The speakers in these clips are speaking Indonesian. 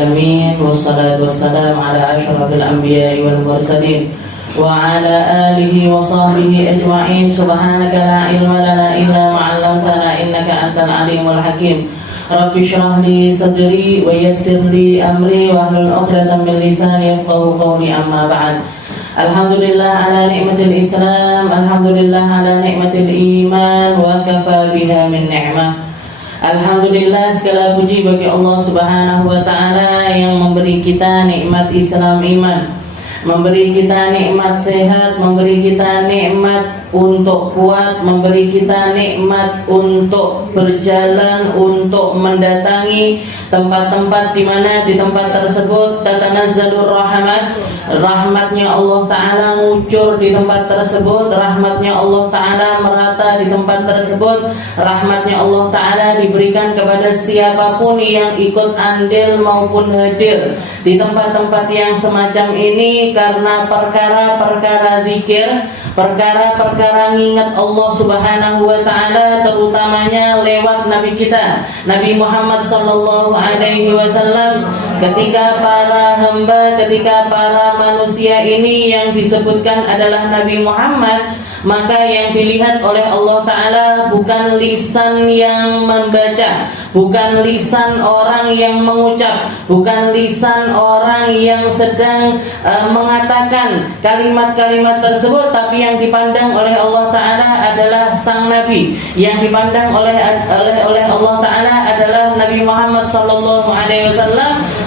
العالمين والصلاة والسلام على أشرف الأنبياء والمرسلين وعلى آله وصحبه أجمعين. سبحانك لا علم لنا إلا ما علمتنا إنك أنت العليم الحكيم. رب اشرح لي صدري ويسر لي أمري واحلل عقدة من لساني يفقهوا قولي. أما بعد. Alhamdulillah ala nikmatil Islam, alhamdulillah ala nikmatil iman, wa kafa biha min ni'mah. Alhamdulillah, segala puji bagi Allah Subhanahu wa taala yang memberi kita nikmat Islam iman, memberi kita nikmat sehat, memberi kita nikmat untuk kuat, memberi kita nikmat untuk berjalan, untuk mendatangi tempat-tempat di mana di tempat tersebut tatanazzalur rahmat, rahmatnya Allah Ta'ala ngucur di tempat tersebut, rahmatnya Allah Ta'ala merata di tempat tersebut, rahmatnya Allah Ta'ala diberikan kepada siapapun yang ikut andil maupun hadir di tempat-tempat yang semacam ini karena perkara-perkara zikir, perkara-perkara ngingat Allah Subhanahu wa taala, terutamanya lewat nabi kita Nabi Muhammad sallallahu alaihi wasallam. Ketika para hamba, ketika para manusia ini yang disebutkan adalah Nabi Muhammad, maka yang dilihat oleh Allah Ta'ala bukan lisan yang membaca, bukan lisan orang yang mengucap, bukan lisan orang yang sedang mengatakan kalimat-kalimat tersebut, tapi yang dipandang oleh Allah Ta'ala adalah sang Nabi. Yang dipandang oleh Allah Ta'ala adalah Nabi Muhammad SAW,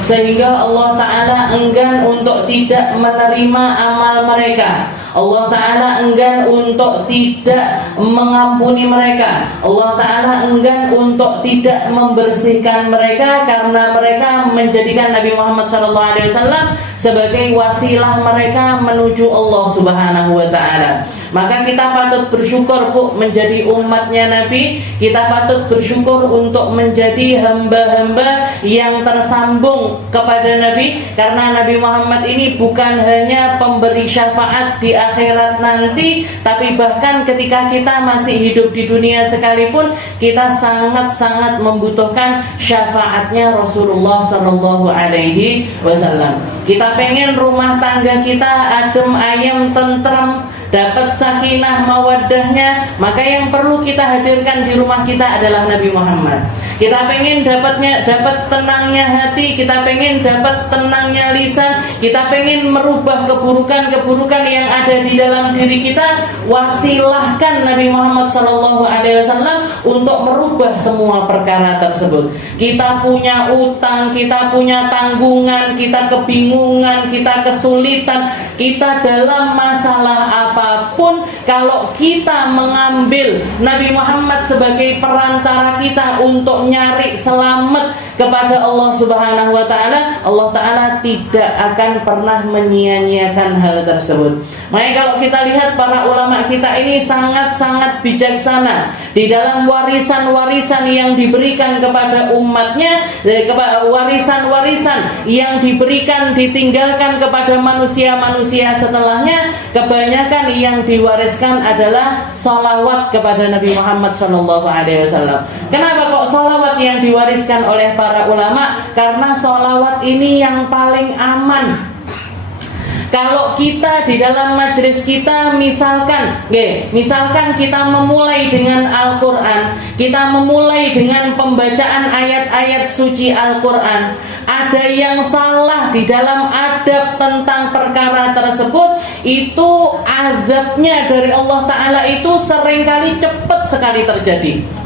sehingga Allah Ta'ala enggan untuk tidak menerima amal mereka. Allah Ta'ala enggan untuk tidak mengampuni mereka. Allah Ta'ala enggan untuk tidak membersihkan mereka karena mereka menjadikan Nabi Muhammad SAW sebagai wasilah mereka menuju Allah Subhanahu wa Ta'ala. Maka kita patut bersyukur menjadi umatnya Nabi. Kita patut bersyukur untuk menjadi hamba-hamba yang tersambung kepada Nabi, karena Nabi Muhammad ini bukan hanya pemberi syafaat di akhirat nanti, tapi bahkan ketika kita masih hidup di dunia sekalipun kita sangat-sangat membutuhkan syafaatnya Rasulullah sallallahu alaihi wasallam. Kita pengen rumah tangga kita adem ayem tentram, dapat sakinah mawaddahnya, maka yang perlu kita hadirkan di rumah kita adalah Nabi Muhammad. Kita pengen dapat tenangnya hati, kita pengen dapat tenangnya lisan, kita pengen merubah keburukan-keburukan yang ada di dalam diri kita. Wasilahkan Nabi Muhammad SAW untuk merubah semua perkara tersebut. Kita punya utang, kita punya tanggungan, kita kebingungan, kita kesulitan, kita dalam masalah apapun, kalau kita mengambil Nabi Muhammad sebagai perantara kita untuk nyari selamat kepada Allah Subhanahu wa taala, Allah Ta'ala tidak akan pernah menyia-nyiakan hal tersebut. Makanya kalau kita lihat para ulama kita ini sangat-sangat bijaksana di dalam warisan-warisan yang diberikan kepada umatnya, warisan-warisan yang diberikan ditinggalkan kepada manusia-manusia setelahnya, kebanyakan yang diwariskan adalah sholawat kepada Nabi Muhammad SAW. Kenapa kok sholawat yang diwariskan oleh para ulama? Karena sholawat ini yang paling aman. Kalau kita di dalam majelis kita misalkan kita memulai dengan Al-Quran, kita memulai dengan pembacaan ayat-ayat suci Al-Quran, ada yang salah di dalam adab tentang perkara tersebut, itu azabnya dari Allah Ta'ala itu seringkali cepat sekali terjadi.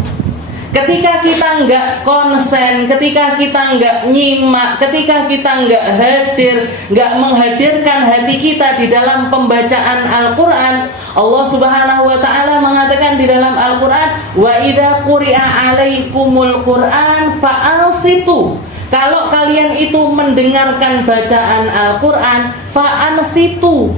Ketika kita nggak konsen, ketika kita nggak nyimak, ketika kita nggak hadir, nggak menghadirkan hati kita di dalam pembacaan Al-Quran, Allah Subhanahu wa Ta'ala mengatakan di dalam Al-Quran, wa idza quri'a alaikumul Quran fa'ansitu. Kalau kalian itu mendengarkan bacaan Al-Quran, fa'ansitu.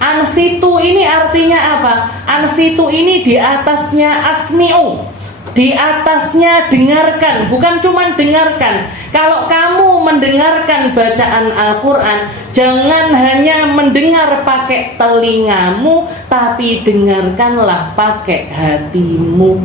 Ansitu ini artinya apa? Ansitu ini di atasnya asmi'u, di atasnya dengarkan, bukan cuma dengarkan. Kalau kamu mendengarkan bacaan Al-Quran, jangan hanya mendengar pakai telingamu, tapi dengarkanlah pakai hatimu.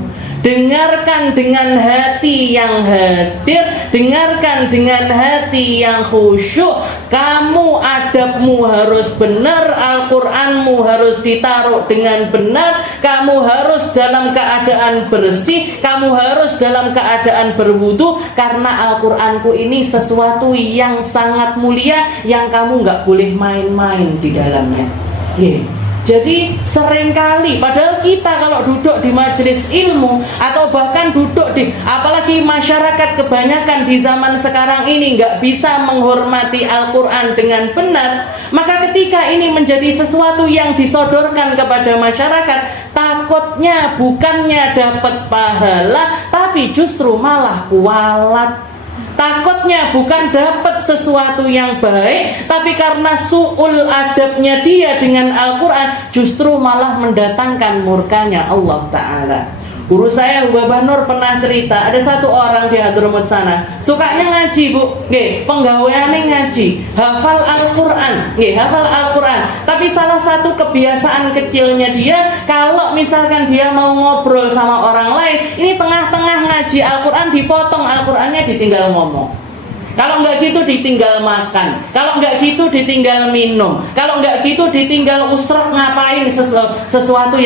dengarkan dengan hati yang hadir, dengarkan dengan hati yang khusyuk. Kamu adabmu harus benar, Al-Qur'anmu harus ditaruh dengan benar, kamu harus dalam keadaan bersih, kamu harus dalam keadaan berwudu, karena Al-Qur'anku ini sesuatu yang sangat mulia yang kamu nggak boleh main-main di dalamnya. Jadi seringkali padahal kita kalau duduk di majelis ilmu atau bahkan duduk di, apalagi masyarakat kebanyakan di zaman sekarang ini nggak bisa menghormati Al-Quran dengan benar, maka ketika ini menjadi sesuatu yang disodorkan kepada masyarakat, takutnya bukannya dapat pahala tapi justru malah kualat. Takutnya bukan dapat sesuatu yang baik, tapi karena su'ul adabnya dia dengan Al-Quran, justru malah mendatangkan murkanya Allah Ta'ala. Guru saya Mbah Nur pernah cerita, ada satu orang di Hadramut sana, sukanya ngaji bu, penggaweannya ngaji, hafal Al-Quran, hafal Al-Quran. Tapi salah satu kebiasaan kecilnya dia, kalau misalkan dia mau ngobrol sama orang lain, ini tengah-tengah ngaji Al-Quran, dipotong Al-Qurannya, ditinggal ngomong. Kalau nggak gitu ditinggal makan, kalau nggak gitu ditinggal minum, kalau nggak gitu ditinggal usrah ngapain sesuatu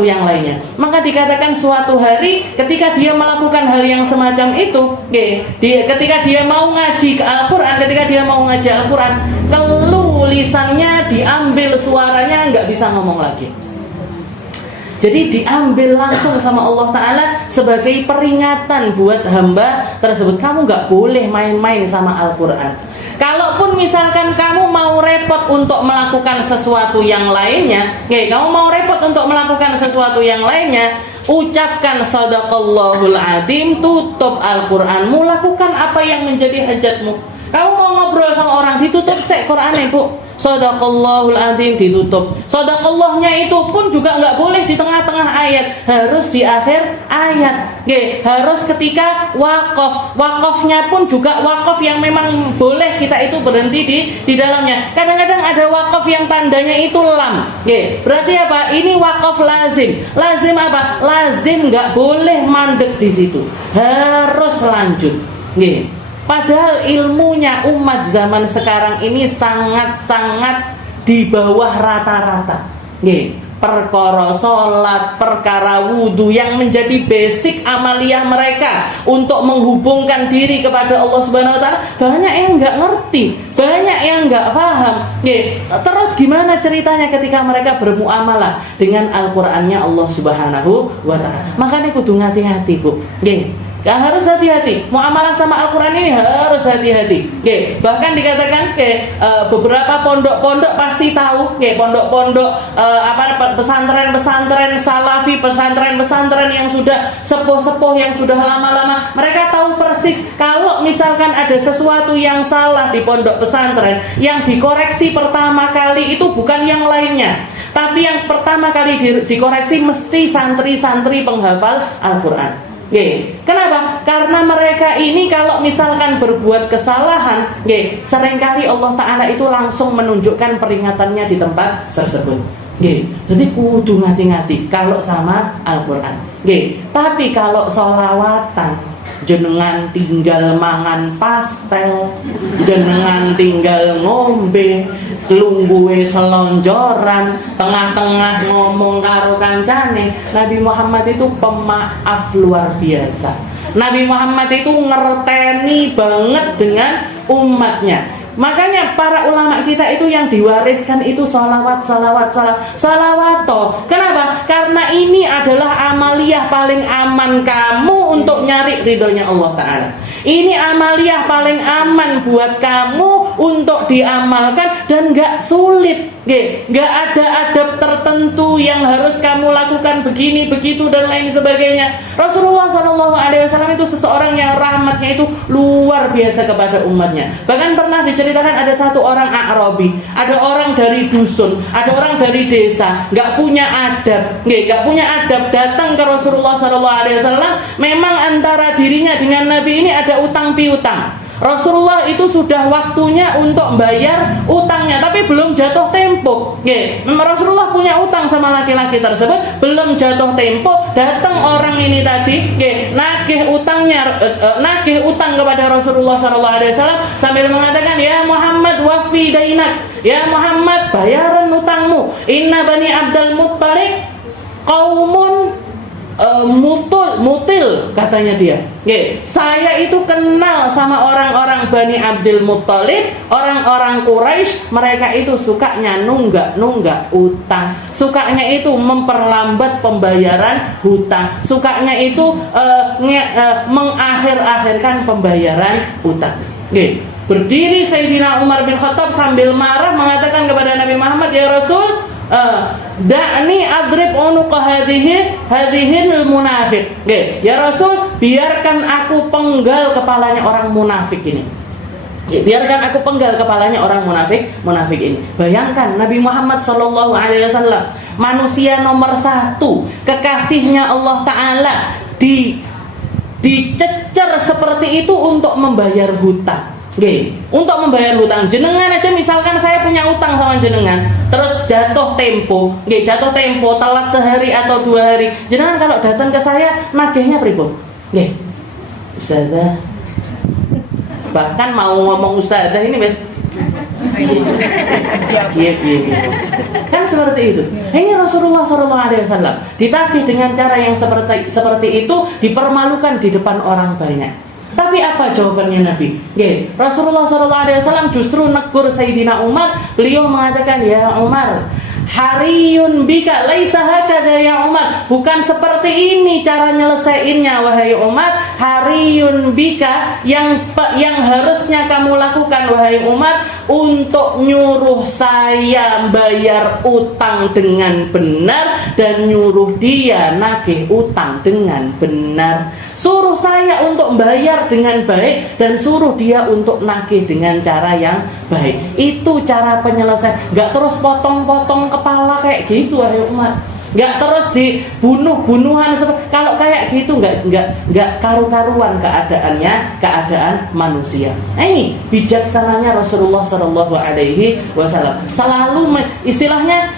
yang lainnya. Maka dikatakan suatu hari ketika dia melakukan hal yang semacam itu, ketika dia mau ngaji Al-Quran, ketika dia mau ngaji Al-Quran, keluh lisannya diambil, suaranya nggak bisa ngomong lagi. Jadi diambil langsung sama Allah Ta'ala sebagai peringatan buat hamba tersebut. Kamu gak boleh main-main sama Al-Quran. Kalaupun misalkan kamu mau repot untuk melakukan sesuatu yang lainnya, ucapkan sadaqallahul azim, tutup Al-Quranmu, lakukan apa yang menjadi hajatmu. Kamu mau ngobrol sama orang, ditutup Qurannya bu, sadaqallahul azim, ditutup. Sadaqallahnya itu pun juga nggak boleh di tengah-tengah ayat, harus di akhir ayat. Harus ketika wakaf. Wakafnya pun juga wakaf yang memang boleh kita itu berhenti di dalamnya. Kadang-kadang ada wakaf yang tandanya itu lam. Berarti apa? Ini wakaf lazim. Lazim apa? Lazim nggak boleh mandek di situ. Harus lanjut. Padahal ilmunya umat zaman sekarang ini sangat-sangat di bawah rata-rata. Perkara sholat, perkara wudhu yang menjadi basic amaliyah mereka untuk menghubungkan diri kepada Allah Subhanahu Wa Taala, banyak yang nggak ngerti, banyak yang nggak paham. Terus gimana ceritanya ketika mereka bermuamalah dengan Al-Qurannya Allah Subhanahu Wa Taala? Makanya kudu hati-hati bu. Harus hati-hati. Muamalah sama Al-Quran ini harus hati-hati. Bahkan dikatakan beberapa pondok-pondok pasti tahu, pondok-pondok pesantren-pesantren salafi, pesantren-pesantren yang sudah sepuh-sepuh, yang sudah lama-lama, mereka tahu persis kalau misalkan ada sesuatu yang salah di pondok pesantren, yang dikoreksi pertama kali itu bukan yang lainnya, tapi yang pertama kali dikoreksi mesti santri-santri penghafal Al-Quran. Kenapa? Karena mereka ini kalau misalkan berbuat kesalahan, seringkali Allah Ta'ala itu langsung menunjukkan peringatannya di tempat tersebut. Jadi kudu hati-hati kalau sama Al-Quran. Tapi kalau sholawatan, jenengan tinggal mangan pastel, jenengan tinggal ngombe, lungguhe selonjoran, tengah-tengah ngomong karo kancane. Nabi Muhammad itu pemaaf luar biasa. Nabi Muhammad itu ngerteni banget dengan umatnya. Makanya para ulama kita itu yang diwariskan itu salawat. Kenapa? Karena ini adalah amaliyah paling aman kamu untuk nyari ridhonya Allah Ta'ala. Ini amaliyah paling aman buat kamu untuk diamalkan dan gak sulit. Gak ada adab tertentu yang harus kamu lakukan begini, begitu dan lain sebagainya. Rasulullah SAW itu seseorang yang rahmatnya itu luar biasa kepada umatnya. Bahkan pernah diceritakan ada satu orang A'rabi, ada orang dari dusun, ada orang dari desa, gak punya adab, datang ke Rasulullah SAW. Memang antara dirinya dengan Nabi ini ada utang piutang. Rasulullah itu sudah waktunya untuk bayar utangnya, tapi belum jatuh tempo. Rasulullah punya utang sama laki-laki tersebut, belum jatuh tempo. Datang orang ini tadi, nagih utang kepada Rasulullah SAW sambil mengatakan, ya Muhammad wafi dainak, ya Muhammad bayaran utangmu. Inna bani Abdul Muttalib qaumun mutil katanya dia. Saya itu kenal sama orang-orang Bani Abdul Muttalib, orang-orang Quraisy, mereka itu sukanya nunggak utang, sukanya itu memperlambat pembayaran hutang, sukanya itu mengakhir-akhirkan pembayaran hutang. Berdiri Sayyidina Umar bin Khattab sambil marah mengatakan kepada Nabi Muhammad, ya Rasul, da'ni adrib unuqa hadhil munafiq. Ya Rasul, biarkan aku penggal kepalanya orang munafik ini. Biarkan aku penggal kepalanya orang munafik ini. Bayangkan Nabi Muhammad SAW, manusia nomor 1, kekasihnya Allah Ta'ala, dicecer seperti itu untuk membayar hutang. Untuk membayar hutang. Jenengan aja misalkan saya punya utang sama jenengan, terus jatuh tempo, telat sehari atau 2 hari. Jenengan kalau datang ke saya nagihnya pripun? Ustazah. Bahkan mau ngomong ustazah ini wis kan seperti itu. Ini Rasulullah SAW ditagih dengan cara yang seperti itu, dipermalukan di depan orang banyak. Tapi apa jawabannya Nabi? Rasulullah SAW justru negur Sayyidina Umar. Beliau mengatakan, ya Umar, hariyun bika laisa hakadha ya Umar. Bukan seperti ini cara nyelesainnya wahai Umar. Hariyun bika, yang harusnya kamu lakukan wahai Umar, untuk nyuruh saya bayar utang dengan benar dan nyuruh dia nagih utang dengan benar. Suruh saya untuk bayar dengan baik dan suruh dia untuk nagih dengan cara yang baik. Itu cara penyelesaian. Gak terus potong-potong kepala kayak gitu wahai Umar. Gak terus dibunuh-bunuhan. Kalau kayak gitu gak karu-karuan keadaan manusia. Ini bijaksananya Rasulullah SAW. Selalu istilahnya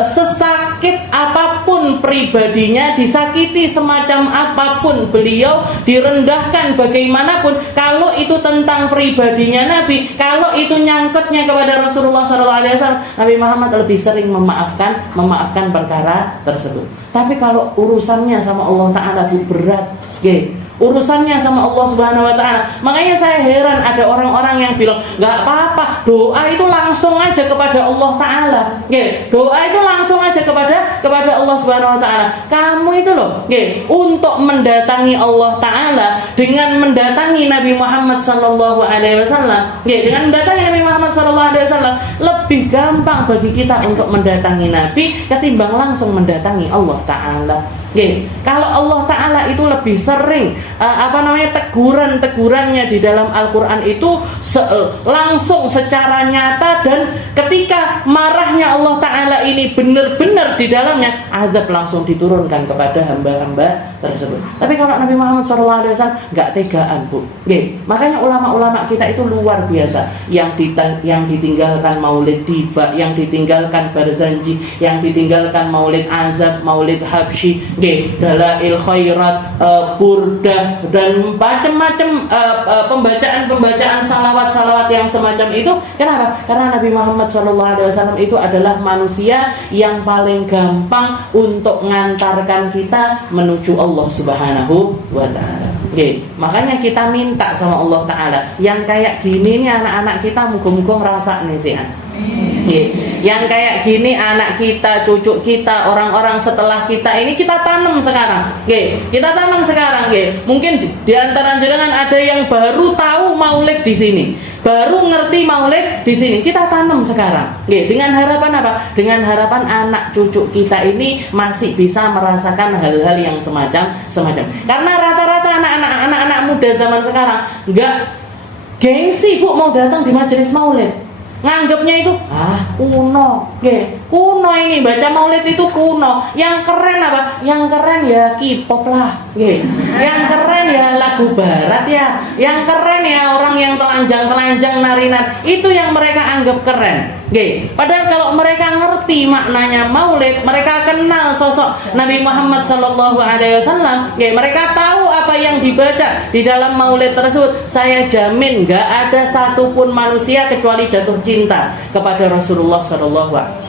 sesakit apapun pribadinya, disakiti semacam apapun beliau, direndahkan bagaimanapun, kalau itu tentang pribadinya Nabi, kalau itu nyangkutnya kepada Rasulullah SAW, Nabi Muhammad lebih sering memaafkan perkara tersebut. Tapi kalau urusannya sama Allah Ta'ala itu berat, urusannya sama Allah Subhanahu wa Ta'ala. Makanya saya heran ada orang-orang yang bilang nggak apa-apa, doa itu langsung aja kepada Allah Ta'ala. Doa itu langsung aja kepada Allah Subhanahu wa Ta'ala. Kamu itu loh, untuk mendatangi Allah Ta'ala dengan mendatangi Nabi Muhammad sallallahu alaihi wasallam, dengan mendatangi Nabi Muhammad sallallahu alaihi wasallam lebih gampang bagi kita untuk mendatangi Nabi ketimbang langsung mendatangi Allah Ta'ala. Kalau Allah Ta'ala itu lebih sering tegurannya di dalam Al-Quran itu langsung secara nyata, dan ketika marahnya Allah Ta'ala ini benar-benar di dalamnya, azab langsung diturunkan kepada hamba-hamba tersebut. Tapi kalau Nabi Muhammad SAW gak tegaan, Bu. Makanya ulama-ulama kita itu luar biasa. Yang ditinggalkan maulid tiba, yang ditinggalkan barzanji, yang ditinggalkan maulid azab, maulid habsyi, dalail khairat, burdah, dan macam-macam pembacaan salawat yang semacam itu. Kenapa? Karena Nabi Muhammad SAW itu adalah manusia yang paling gampang untuk mengantarkan kita menuju Allah Subhanahu wa Ta'ala. Makanya kita minta sama Allah Ta'ala yang kayak gini nih anak-anak kita muga-muga ngerasa nih sih. Yang kayak gini anak kita, cucu kita, orang-orang setelah kita ini kita tanam sekarang. Kita tanam sekarang. Mungkin di antara jenengan ada yang baru tahu maulid di sini, baru ngerti maulid di sini. Kita tanam sekarang. Dengan harapan apa? Dengan harapan anak cucu kita ini masih bisa merasakan hal-hal yang semacam. Karena rata-rata anak-anak muda zaman sekarang enggak gengsi, Bu, mau datang di majelis maulid. nganggapnya itu kuno, kuno ini baca maulid itu kuno. Yang keren apa? Yang keren ya K-pop lah, yang keren ya lagu barat ya, yang keren ya orang yang telanjang narinan, itu yang mereka anggap keren. Padahal kalau mereka ngerti maknanya maulid, mereka kenal sosok Nabi Muhammad SAW, mereka tahu apa yang dibaca di dalam maulid tersebut. Saya jamin nggak ada satupun manusia kecuali jatuh cinta kepada Rasulullah SAW.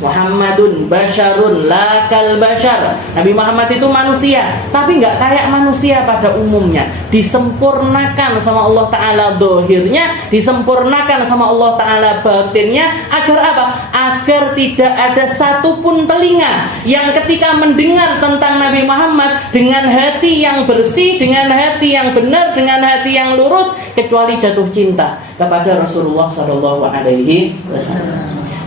Muhammadun basyarun la kal basyar. Nabi Muhammad itu manusia, tapi nggak kayak manusia pada umumnya. Disempurnakan sama Allah Ta'ala dohirnya, disempurnakan sama Allah Ta'ala batinnya. Agar apa? Agar tidak ada satupun telinga yang ketika mendengar tentang Nabi Muhammad dengan hati yang bersih, dengan hati yang benar, dengan hati yang lurus, kecuali jatuh cinta kepada Rasulullah SAW.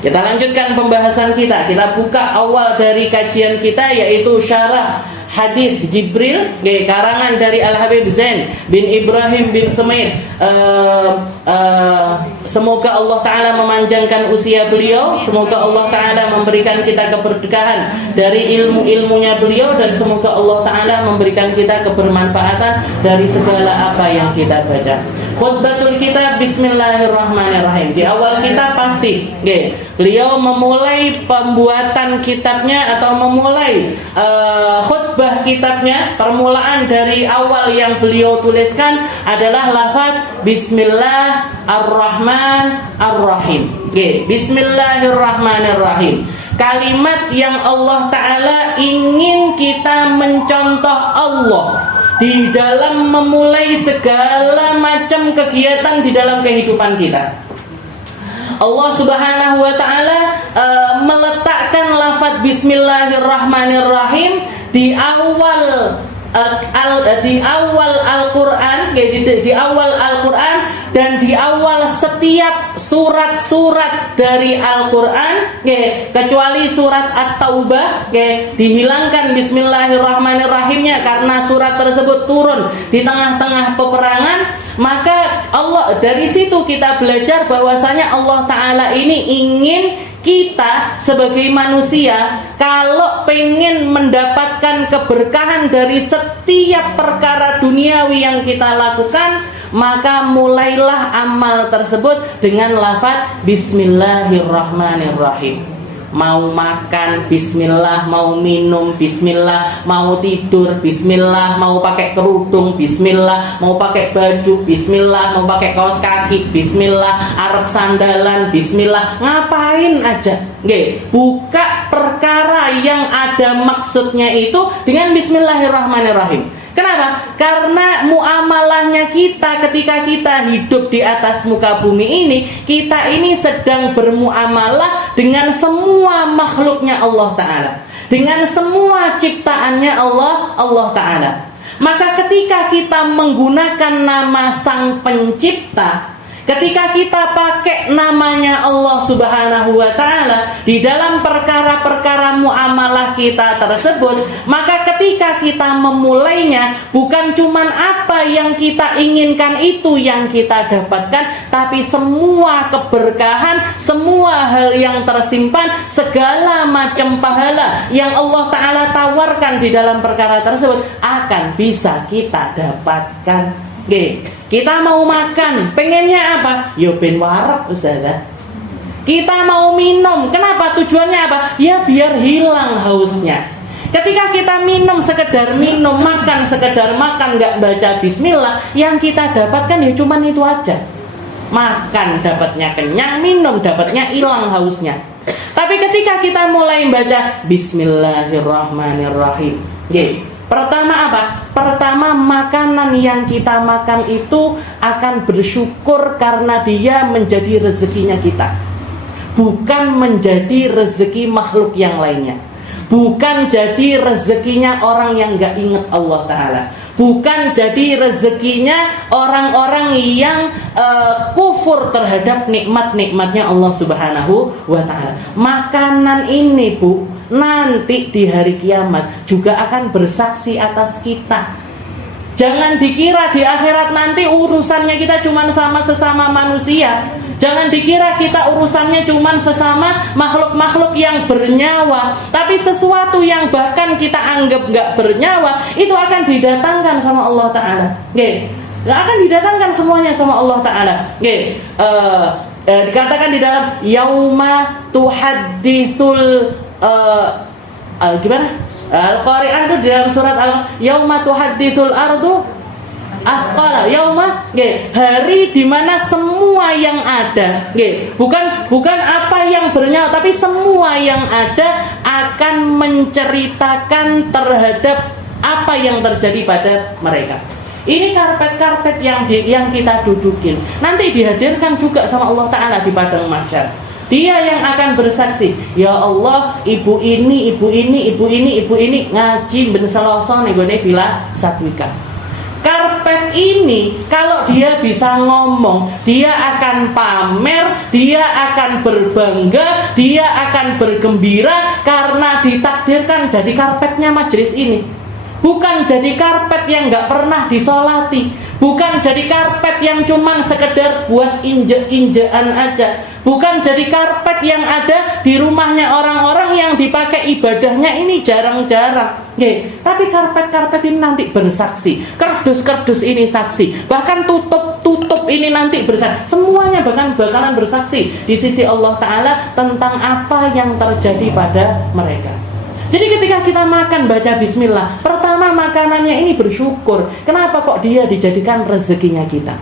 Kita lanjutkan pembahasan kita. Kita buka awal dari kajian kita, yaitu syarah hadis Jibril, karangan dari Al-Habib Zain bin Ibrahim bin Semaid. Semoga Allah Ta'ala memanjangkan usia beliau, semoga Allah Ta'ala memberikan kita keberkahan dari ilmu-ilmunya beliau, dan semoga Allah Ta'ala memberikan kita kebermanfaatan dari segala apa yang kita baca. Khutbatul kitab, bismillahirrahmanirrahim. Di awal kita pasti beliau memulai pembuatan kitabnya atau memulai khutbah kitabnya. Permulaan dari awal yang beliau tuliskan adalah lafaz Bismillahirrahmanirrahim. Bismillahirrahmanirrahim. Kalimat yang Allah Ta'ala ingin kita mencontoh Allah di dalam memulai segala macam kegiatan di dalam kehidupan kita. Allah Subhanahu wa Ta'ala meletakkan lafaz Bismillahirrahmanirrahim di awal Al-Quran, di awal Al-Quran, dan di awal setiap surat-surat dari Al-Quran, kecuali surat At-Taubah, dihilangkan Bismillahirrahmanirrahimnya karena surat tersebut turun di tengah-tengah peperangan. Maka Allah, dari situ kita belajar bahwasanya Allah Ta'ala ini ingin kita sebagai manusia, kalau pengen mendapatkan keberkahan dari setiap perkara duniawi yang kita lakukan, maka mulailah amal tersebut dengan lafaz Bismillahirrahmanirrahim. Mau makan bismillah, mau minum bismillah, mau tidur bismillah, mau pakai kerudung bismillah, mau pakai baju bismillah, mau pakai kaos kaki bismillah, arep sandalan bismillah, ngapain aja buka perkara yang ada maksudnya itu dengan Bismillahirrahmanirrahim. Kenapa? Karena muamalahnya kita ketika kita hidup di atas muka bumi ini, kita ini sedang bermuamalah dengan semua makhluknya Allah Ta'ala, dengan semua ciptaannya Allah Ta'ala. Maka ketika kita menggunakan nama Sang Pencipta, ketika kita pakai namanya Allah Subhanahu wa Ta'ala di dalam perkara-perkara muamalah kita tersebut, maka ketika kita memulainya, bukan cuman apa yang kita inginkan itu yang kita dapatkan, tapi semua keberkahan, semua hal yang tersimpan, segala macam pahala yang Allah Ta'ala tawarkan di dalam perkara tersebut akan bisa kita dapatkan. Kita mau makan, pengennya apa? Yo ben warak Ustazah. Kita mau minum, kenapa? Tujuannya apa? Ya biar hilang hausnya. Ketika kita minum, sekedar minum, makan, sekedar makan, gak baca bismillah, yang kita dapatkan ya cuman itu aja. Makan dapatnya kenyang, minum dapatnya hilang hausnya. Tapi ketika kita mulai baca Bismillahirrahmanirrahim, pertama apa? Pertama, makanan yang kita makan itu akan bersyukur karena dia menjadi rezekinya kita, bukan menjadi rezeki makhluk yang lainnya, bukan jadi rezekinya orang yang gak ingat Allah Ta'ala, bukan jadi rezekinya orang-orang yang kufur terhadap nikmat-nikmatnya Allah Subhanahu wa Ta'ala. Makanan ini, Bu, nanti di hari kiamat juga akan bersaksi atas kita. Jangan dikira di akhirat nanti urusannya kita cuma sama sesama manusia. Jangan dikira kita urusannya cuman sesama makhluk-makhluk yang bernyawa, tapi sesuatu yang bahkan kita anggap nggak bernyawa itu akan didatangkan sama Allah Ta'ala. Akan didatangkan semuanya sama Allah Ta'ala. Dikatakan di dalam yauma tuhadditsul gimana? Al-Qari'ah itu di dalam surat yauma tuhadditsul ardu afqala yauma, hari di mana semua yang ada, bukan apa yang bernyawa, tapi semua yang ada akan menceritakan terhadap apa yang terjadi pada mereka. Ini karpet-karpet yang kita dudukin nanti dihadirkan juga sama Allah Ta'ala di padang mahsyar. Dia yang akan bersaksi, ya Allah, ibu ini ngaji ben Selasa ning gone Villa Satwika. Karpet ini kalau dia bisa ngomong, dia akan pamer, dia akan berbangga, dia akan bergembira karena ditakdirkan jadi karpetnya majelis ini. Bukan jadi karpet yang gak pernah disolati, bukan jadi karpet yang cuman sekedar buat injek-injekan aja, bukan jadi karpet yang ada di rumahnya orang-orang yang dipakai ibadahnya ini jarang-jarang. Tapi karpet-karpet ini nanti bersaksi, kardus-kardus ini saksi, bahkan tutup ini nanti bersaksi. Semuanya bakalan bersaksi di sisi Allah Ta'ala tentang apa yang terjadi pada mereka. Jadi ketika kita makan baca bismillah, pertama makanannya ini bersyukur. Kenapa kok dia dijadikan rezekinya kita?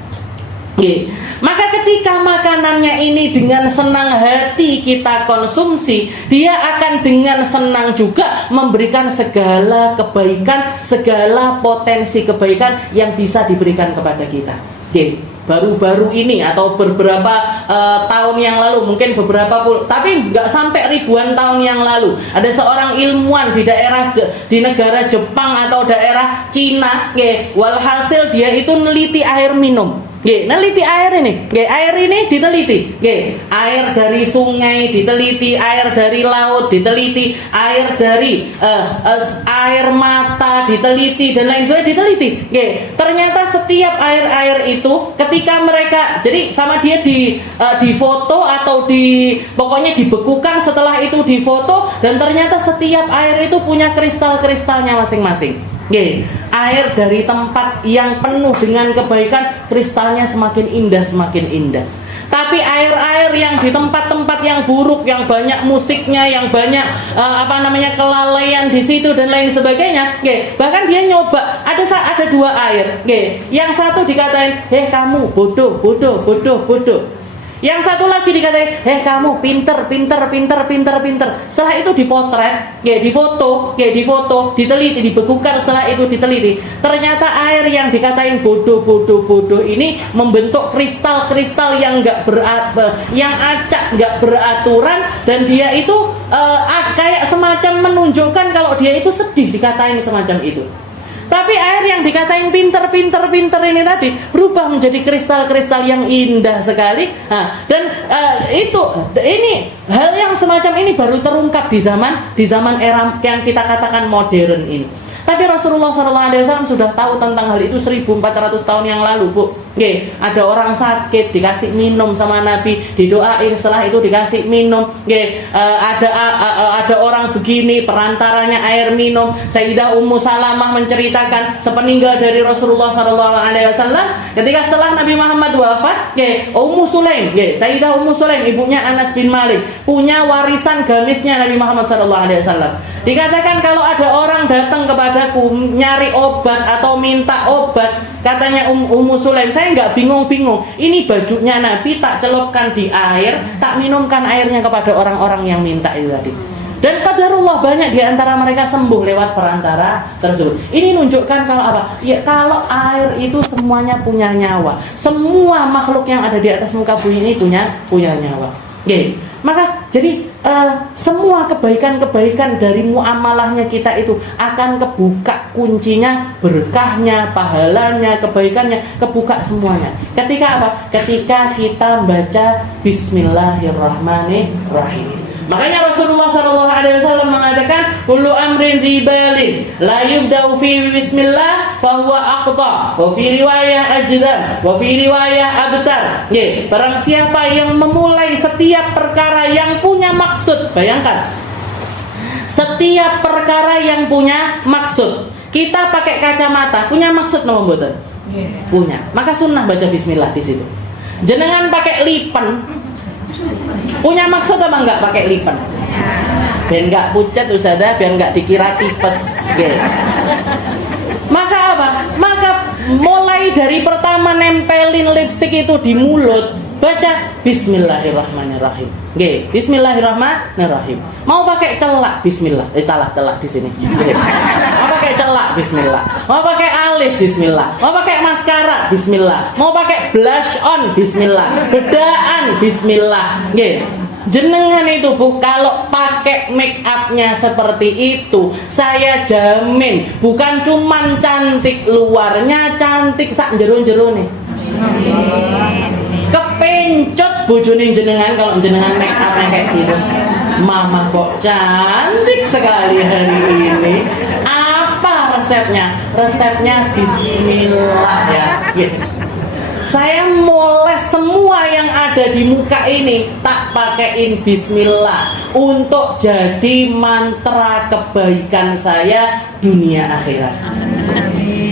Maka ketika makanannya ini dengan senang hati kita konsumsi, dia akan dengan senang juga memberikan segala kebaikan, segala potensi kebaikan yang bisa diberikan kepada kita. Baru-baru ini atau beberapa tahun yang lalu, mungkin tapi nggak sampai ribuan tahun yang lalu, ada seorang ilmuwan di negara Jepang atau daerah Cina, walhasil dia itu neliti air minum. Neliti air ini, air ini diteliti, air dari sungai diteliti, air dari laut diteliti, air dari air mata diteliti dan lain sebagainya diteliti. Ternyata setiap air itu ketika mereka, jadi sama dia di foto atau pokoknya dibekukan, setelah itu difoto, dan ternyata setiap air itu punya kristal-kristalnya masing-masing. Air dari tempat yang penuh dengan kebaikan, kristalnya semakin indah, semakin indah. Tapi air-air yang di tempat-tempat yang buruk, yang banyak musiknya, yang banyak kelalaian di situ dan lain sebagainya, bahkan dia nyoba, ada dua air, yang satu dikatain, kamu bodoh. Yang satu lagi dikatain, kamu pinter. Setelah itu dipotret, difoto, diteliti, dibekukan, setelah itu diteliti. Ternyata air yang dikatain bodoh ini membentuk kristal-kristal yang yang acak, nggak beraturan, dan dia itu kayak semacam menunjukkan kalau dia itu sedih dikatain semacam itu. Tapi air yang dikatain pinter ini tadi berubah menjadi kristal-kristal yang indah sekali. Dan ini hal yang semacam ini baru terungkap di zaman era yang kita katakan modern ini. Tapi Rasulullah SAW sudah tahu tentang hal itu 1400 tahun yang lalu, Bu. Ada orang sakit dikasih minum sama Nabi, didoain, setelah itu dikasih minum. Ada orang begini, perantaranya air minum. Sayyidah Ummu Salamah menceritakan sepeninggal dari Rasulullah SAW, ketika setelah Nabi Muhammad wafat, Ummu Sulaim, Sayyidah Ummu Sulaim, ibunya Anas bin Malik, punya warisan gamisnya Nabi Muhammad SAW. Dikatakan kalau ada orang datang kepadaku nyari obat atau minta obat, katanya Ummu Sulaim, saya nggak bingung-bingung, ini bajunya Nabi tak celupkan di air, tak minumkan airnya kepada orang-orang yang minta itu tadi. Dan qadarullah banyak di antara mereka sembuh lewat perantara tersebut. Ini menunjukkan kalau apa? Ya, kalau air itu semuanya punya nyawa. Semua makhluk yang ada di atas muka bumi ini punya nyawa. Maka jadi semua kebaikan-kebaikan dari muamalahnya kita itu akan kebuka kuncinya, berkahnya, pahalanya, kebaikannya, kebuka semuanya. Ketika apa? Ketika kita baca Bismillahirrahmanirrahim. Makanya Rasulullah SAW mengatakan kullu amrin ribalin la yubda'u fi bismillah fahuwa aqta, wa fi riwayah ajdam, wa fi riwayah abtar. Barang siapa yang memulai setiap perkara yang punya maksud, bayangkan, setiap perkara yang punya maksud. Kita pakai kacamata punya maksud nomor mboten? Punya. Maka sunnah baca bismillah di situ. Jenengan pakai lipen punya maksud apa enggak pakai lipen? Biar enggak pucat Ustazah, biar enggak dikira tipes. Maka apa? Maka mulai dari pertama nempelin lipstik itu di mulut, baca bismillahirrahmanirrahim. Bismillahirrahmanirrahim. Mau pakai celak bismillah. Salah celak di sini. Mau pakai celak bismillah. Mau pakai alis bismillah. Mau pakai maskara bismillah. Mau pakai blush on bismillah. Bedaan bismillah. Jenengan itu Bu, kalau pakai make upnya seperti itu, saya jamin bukan cuman cantik luarnya, cantik sak jero-jero nih. Kepencot bojone jenengan kalau jenengan make upnya kayak gitu. Mama kok cantik sekali hari ini. Apa resepnya? Resepnya bismillah ya. Saya moles semua yang ada di muka ini tak pakein bismillah untuk jadi mantra kebaikan saya dunia akhirat.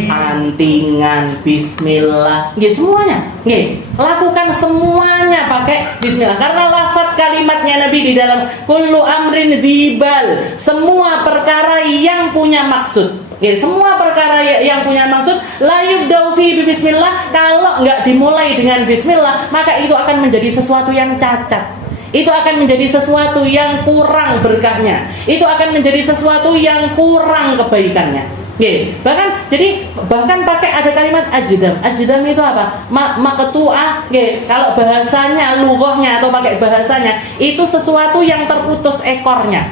Antingan bismillah, semuanya, lakukan semuanya pakai bismillah. Karena lafaz kalimatnya Nabi di dalam kullu amrin dzibal, semua perkara yang punya maksud. Semua perkara yang punya maksud la yubda'u fi bismillah, kalau enggak dimulai dengan bismillah, maka itu akan menjadi sesuatu yang cacat. Itu akan menjadi sesuatu yang kurang berkahnya. Itu akan menjadi sesuatu yang kurang kebaikannya. Bahkan pakai ada kalimat ajdam. Ajdam itu apa? Maqtu'ah. Kalau bahasanya, lughahnya atau pakai bahasanya, itu sesuatu yang terputus ekornya.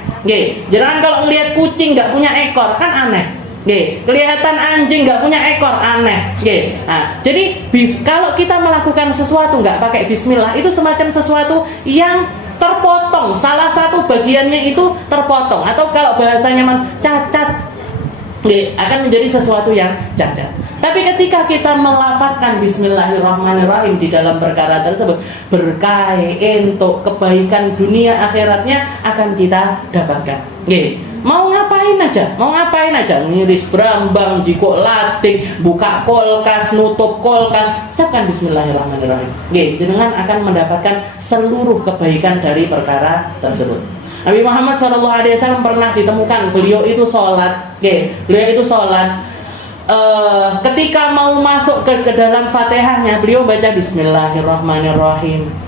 Jangan kalau melihat kucing enggak punya ekor, kan aneh. Kelihatan anjing nggak punya ekor, aneh. Jadi kalau kita melakukan sesuatu nggak pakai bismillah, itu semacam sesuatu yang terpotong, salah satu bagiannya itu terpotong, atau kalau bahasanya cacat, akan menjadi sesuatu yang cacat. Tapi ketika kita melafazkan bismillahirrahmanirrahim di dalam perkara tersebut, berkah untuk kebaikan dunia akhiratnya akan kita dapatkan. Mau ngapain aja, ngiris brambang, jikok latik, buka kulkas, nutup kulkas, ucapkan bismillahirrahmanirrahim. Jenengan akan mendapatkan seluruh kebaikan dari perkara tersebut. Nabi Muhammad SAW pernah ditemukan beliau itu sholat. Ketika mau masuk ke dalam Fatihahnya, beliau baca bismillahirrahmanirrahim.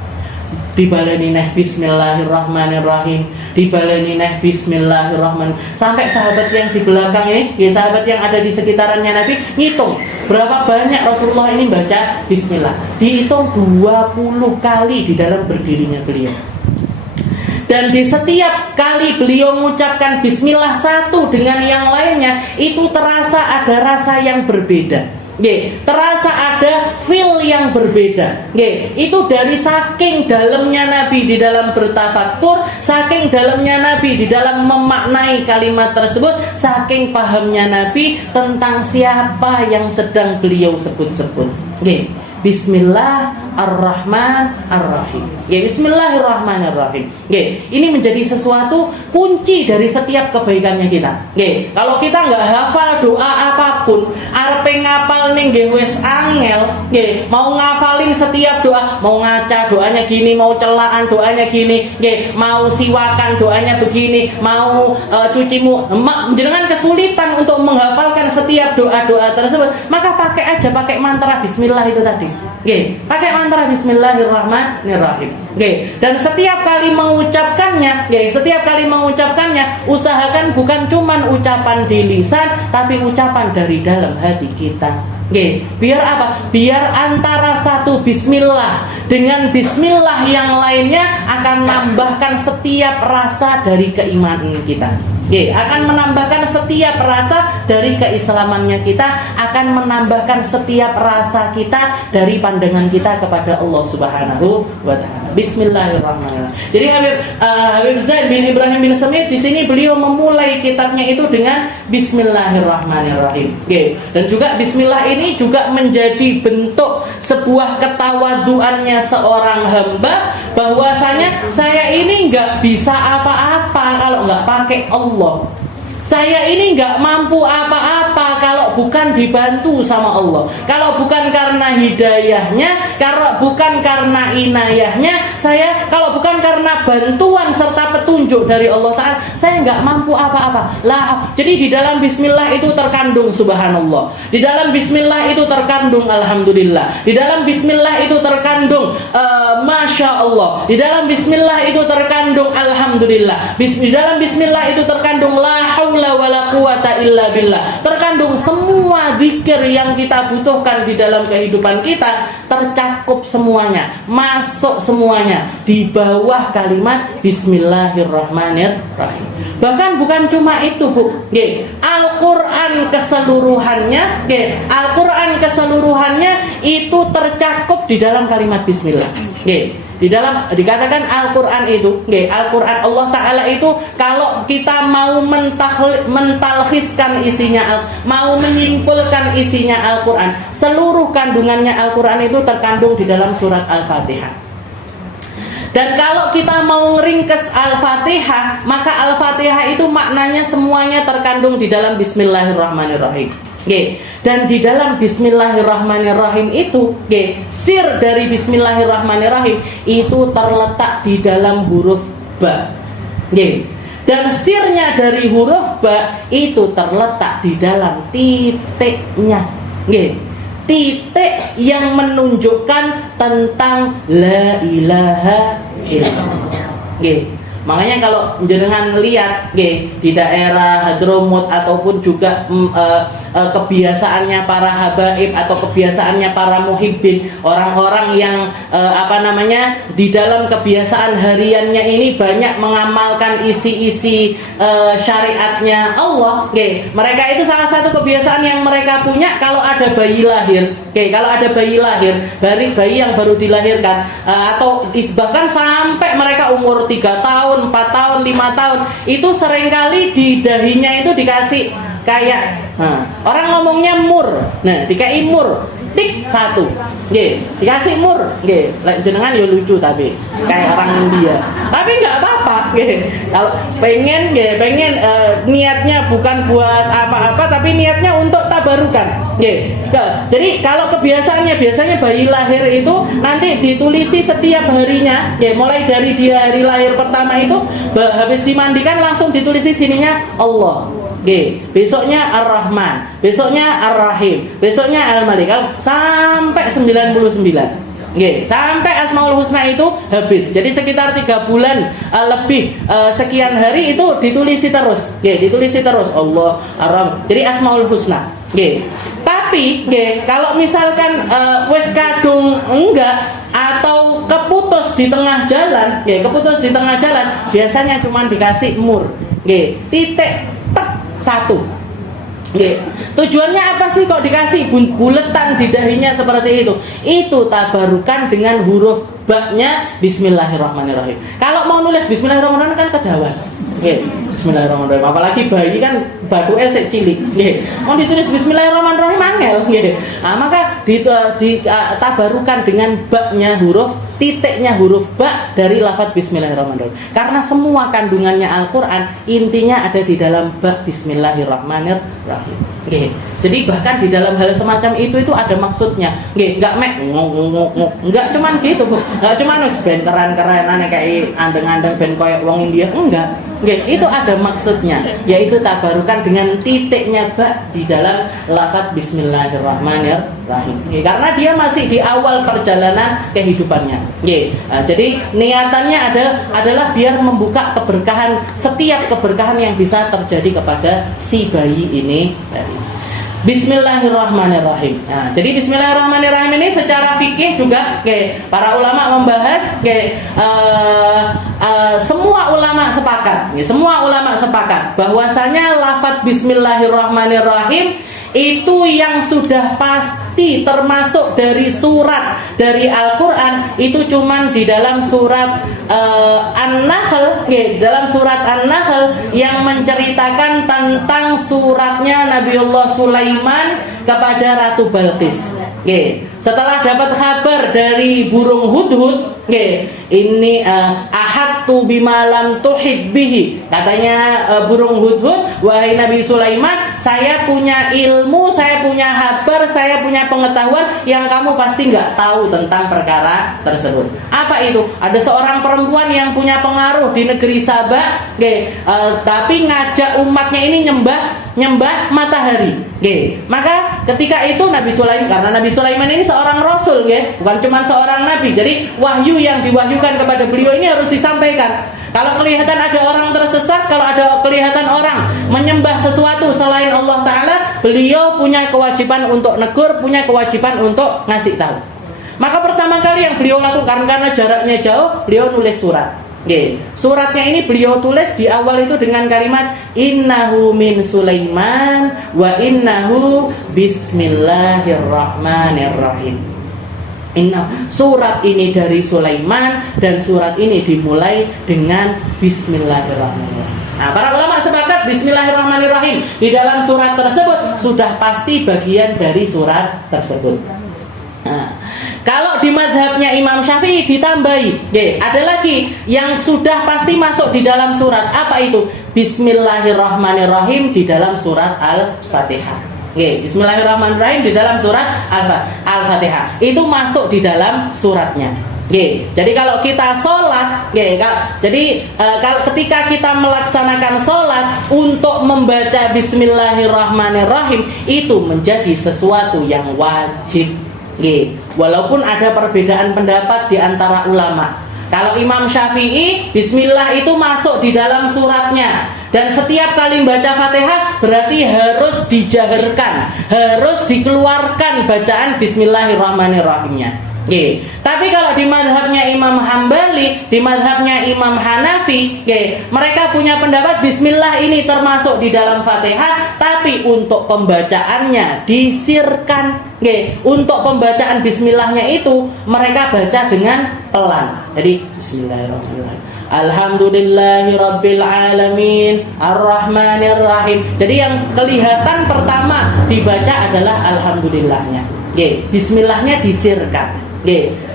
Dibaleni neh bismillahirrahmanirrahim, dibaleni neh bismillahirrahmanirrahim. Sampai sahabat yang di belakang ini, sahabat yang ada di sekitarannya Nabi, ngitung berapa banyak Rasulullah ini baca bismillah. Dihitung 20 kali di dalam berdirinya beliau. Dan di setiap kali beliau mengucapkan bismillah satu dengan yang lainnya, itu terasa ada rasa yang berbeda. Terasa ada feel yang berbeda. Itu dari saking dalamnya Nabi di dalam bertafakur, saking dalamnya Nabi di dalam memaknai kalimat tersebut, saking pahamnya Nabi tentang siapa yang sedang beliau sebut-sebut. Bismillahirrahmanirrahim. Bismillahirrahmanirrahim. Ini menjadi sesuatu kunci dari setiap kebaikannya kita. Kalau kita nggak hafal doa apapun, arepe ngapal ning wis angel. Mau ngafalin setiap doa, mau ngaca doanya gini, mau celaan doanya gini, mau siwakan doanya begini, mau cucimu, jenengan kesulitan untuk menghafalkan setiap doa-doa tersebut, maka pakai mantra bismillah itu tadi. Pakai mantra bismillahirrahmanirrahim. Dan setiap kali mengucapkannya, usahakan bukan cuman ucapan di lisan, tapi ucapan dari dalam hati kita. Biar apa? Biar antara satu bismillah dengan bismillah yang lainnya akan menambahkan setiap rasa dari keimanan kita. Akan menambahkan setiap rasa dari keislamannya kita, akan menambahkan setiap rasa kita dari pandangan kita kepada Allah Subhanahu wa ta'ala. Bismillahirrahmanirrahim. Jadi Habib Zaid bin Ibrahim bin Samit di sini beliau memulai kitabnya itu dengan Bismillahirrahmanirrahim. Okay. Dan juga Bismillah ini juga menjadi bentuk sebuah ketawaduannya seorang hamba, bahwasanya saya ini nggak bisa apa-apa kalau nggak pakai Allah. Saya ini nggak mampu apa-apa kalau bukan dibantu sama Allah. Kalau bukan karena hidayahnya, kalau bukan karena inayahnya, kalau bukan karena bantuan serta petunjuk dari Allah Ta'ala, saya nggak mampu apa-apa. Lah, jadi di dalam Bismillah itu terkandung Subhanallah. Di dalam Bismillah itu terkandung Alhamdulillah. Di dalam Bismillah itu terkandung Masya Allah. Di dalam Bismillah itu terkandung Alhamdulillah. Di dalam Bismillah itu terkandung La haula wala quwata illa billah. Terkandung semua zikir yang kita butuhkan di dalam kehidupan kita, tercakup semuanya, masuk semuanya di bawah kalimat Bismillahirrahmanirrahim. Bahkan bukan cuma itu, Bu. Al-Qur'an keseluruhannya, Al-Qur'an keseluruhannya itu tercakup di dalam kalimat bismillah. Di dalam dikatakan Al-Qur'an itu, Al-Qur'an Allah Ta'ala itu kalau kita mau mentalkhiskan isinya, mau menyimpulkan isinya Al-Qur'an, seluruh kandungannya Al-Qur'an itu terkandung di dalam surat Al-Fatihah. Dan kalau kita mau ngeringkes Al-Fatihah, maka Al-Fatihah itu maknanya semuanya terkandung di dalam Bismillahirrahmanirrahim. Dan di dalam Bismillahirrahmanirrahim itu, sir dari Bismillahirrahmanirrahim itu terletak di dalam huruf ba. Dan sirnya dari huruf ba itu terletak di dalam titiknya. Titik yang menunjukkan tentang la ilaha illallah. Makanya kalau jenengan lihat di daerah Hadramut ataupun juga kebiasaannya para habaib atau kebiasaannya para muhibbin, orang-orang yang di dalam kebiasaan hariannya ini banyak mengamalkan isi-isi syariatnya Allah. Mereka itu salah satu kebiasaan yang mereka punya kalau ada bayi lahir. Kalau ada bayi lahir, bayi yang baru dilahirkan, atau bahkan sampai mereka umur 3 tahun, 4 tahun, 5 tahun, itu seringkali di dahinya itu dikasih kayak orang ngomongnya mur. Nah, dikasih mur tik 1. Dikasih mur. Jenengan ya lucu tapi kayak orang India. Tapi enggak apa-apa. Kalau pengen niatnya bukan buat apa-apa, tapi niatnya untuk tabarukan. Jadi kalau kebiasaannya biasanya bayi lahir itu nanti ditulisi setiap harinya, mulai dari dia hari lahir pertama itu habis dimandikan langsung ditulisi sininya Allah. Besoknya Ar-Rahman, besoknya Ar-Rahim, besoknya Al-Malik, sampai 99. Sampai Asmaul Husna itu habis. Jadi sekitar 3 bulan lebih sekian hari itu ditulisi terus. Ditulisi terus Allah Ar-Rahman. Jadi Asmaul Husna. Tapi kalau misalkan wes kadung enggak atau keputus di tengah jalan, biasanya cuma dikasih mur. Titik 1. Tujuannya apa sih kok dikasih buletan di dahinya seperti itu? Itu tabarukan dengan huruf ba-nya Bismillahirrahmanirrahim. Kalau mau nulis Bismillahirrahmanirrahim kan kedawan. Bismillahirrahmanirrahim. Apalagi bayi kan baduke sik cilik. Mau ditulis Bismillahirrahmanirrahim angel. Maka ditabarukan dengan ba-nya huruf, titiknya huruf ba dari lafaz Bismillahirrahmanirrahim. Karena semua kandungannya Al-Qur'an intinya ada di dalam ba Bismillahirrahmanirrahim. Jadi bahkan di dalam hal semacam itu ada maksudnya. Enggak enggak cuman gitu, Bu. Enggak cuman wis ben keren-kerenan kayak andeng-andeng ben koyo wong India, enggak. Itu ada maksudnya, yaitu tabarukan dengan titiknya ba di dalam lafaz Bismillahirrahmanirrahim. Karena dia masih di awal perjalanan kehidupannya. Jadi niatannya adalah biar membuka keberkahan, setiap keberkahan yang bisa terjadi kepada si bayi ini tadi. Bismillahirrahmanirrahim. Jadi Bismillahirrahmanirrahim ini secara fikih juga para ulama membahas, semua ulama sepakat bahwasanya lafaz Bismillahirrahmanirrahim itu yang sudah pasti termasuk dari surat dari Al-Quran itu cuman di dalam surat An-Nahl, dalam surat An-Nahl yang menceritakan tentang suratnya Nabiullah Sulaiman kepada Ratu Balqis. Setelah dapat kabar dari burung hudhud, ini ahadtu bima lam tuhid bihi, katanya burung hudhud, wahai Nabi Sulaiman, saya punya ilmu, saya punya kabar, saya punya pengetahuan yang kamu pasti nggak tahu tentang perkara tersebut. Apa itu? Ada seorang perempuan yang punya pengaruh di negeri Sabah, tapi ngajak umatnya ini nyembah matahari. Maka ketika itu Nabi Sulaiman, karena Nabi Sulaiman ini seorang rasul, bukan cuma seorang nabi, jadi wahyu yang diwahyukan kepada beliau ini harus disampaikan. Kalau kelihatan ada orang tersesat, kalau ada kelihatan orang menyembah sesuatu selain Allah Ta'ala, beliau punya kewajiban untuk negur, punya kewajiban untuk ngasih tahu. Maka pertama kali yang beliau lakukan, karena jaraknya jauh, beliau nulis surat. Suratnya ini beliau tulis di awal itu dengan kalimat innahu min Sulaiman wa innahu bismillahirrahmanirrahim. Surat ini dari Sulaiman dan surat ini dimulai dengan bismillahirrahmanirrahim. Nah, para ulama sepakat bismillahirrahmanirrahim di dalam surat tersebut sudah pasti bagian dari surat tersebut. Nah, kalau di madhabnya Imam Syafi'i ditambahi, ada lagi yang sudah pasti masuk di dalam surat. Apa itu? Bismillahirrahmanirrahim di dalam surat Al-Fatihah. Bismillahirrahmanirrahim di dalam surat Al-Fatihah. Itu masuk di dalam suratnya. Jadi kalau kita sholat, kalau ketika kita melaksanakan sholat untuk membaca Bismillahirrahmanirrahim itu menjadi sesuatu yang wajib. Walaupun ada perbedaan pendapat di antara ulama. Kalau Imam Syafi'i, Bismillah itu masuk di dalam suratnya, dan setiap kali baca Fatihah berarti harus dijaharkan, harus dikeluarkan bacaan Bismillahirrahmanirrahimnya. Tapi kalau di madhabnya Imam Hambali, di madhabnya Imam Hanafi, mereka punya pendapat Bismillah ini termasuk di dalam Fatihah, tapi untuk pembacaannya disirkan. Untuk pembacaan Bismillahnya itu mereka baca dengan pelan. Jadi Bismillahirrahmanirrahim, Alhamdulillahirabbil alamin, Ar-Rahmanir-Rahim. Jadi yang kelihatan pertama dibaca adalah Alhamdulillahnya. Bismillahnya disirkan.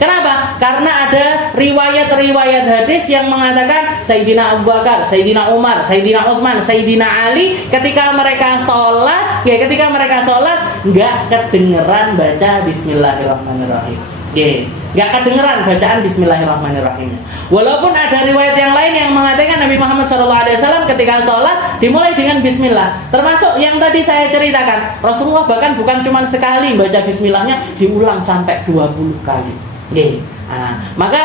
Kenapa? Karena ada riwayat-riwayat hadis yang mengatakan Sayyidina Abu Bakar, Sayyidina Umar, Sayyidina Uthman, Sayyidina Ali ketika mereka sholat, nggak kedengeran baca Bismillahirrahmanirrahim. Nggak kedengeran bacaan Bismillahirrahmanirrahim. Walaupun ada riwayat yang lain yang mengatakan Nabi Muhammad SAW ketika sholat dimulai dengan Bismillah. Termasuk yang tadi saya ceritakan, Rasulullah bahkan bukan cuma sekali baca Bismillahnya, diulang sampai 20 kali. Maka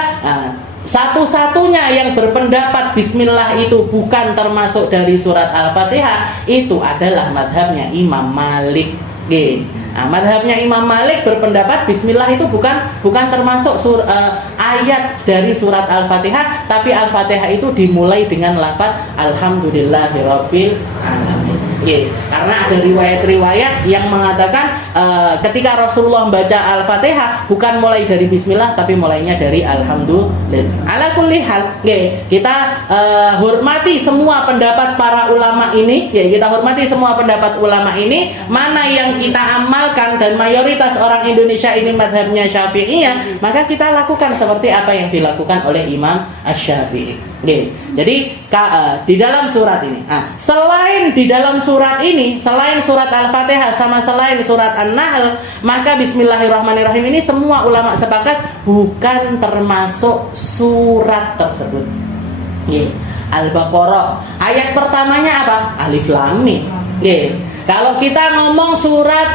satu-satunya yang berpendapat Bismillah itu bukan termasuk dari surat Al-Fatihah itu adalah madhabnya Imam Malik. Madhabnya Imam Malik berpendapat Bismillah itu bukan termasuk ayat dari surat Al-Fatihah, tapi Al-Fatihah itu dimulai dengan lafaz Alhamdulillahirabbil alamin. Karena ada riwayat-riwayat yang mengatakan ketika Rasulullah membaca Al-Fatihah bukan mulai dari Bismillah, tapi mulainya dari Alhamdulillah. Ala kulli hal, kita hormati semua pendapat para ulama ini. Kita hormati semua pendapat ulama ini. Mana yang kita amalkan, dan mayoritas orang Indonesia ini madhabnya Syafi'iyah, maka kita lakukan seperti apa yang dilakukan oleh Imam Asy-Syafi'i. Jadi di dalam surat ini, selain di dalam surat ini, selain surat Al-Fatihah sama selain surat An-Nahl, maka Bismillahirrahmanirrahim ini semua ulama sepakat bukan termasuk surat tersebut. Al-Baqarah ayat pertamanya apa? Alif Lam Mim. Kalau kita ngomong surat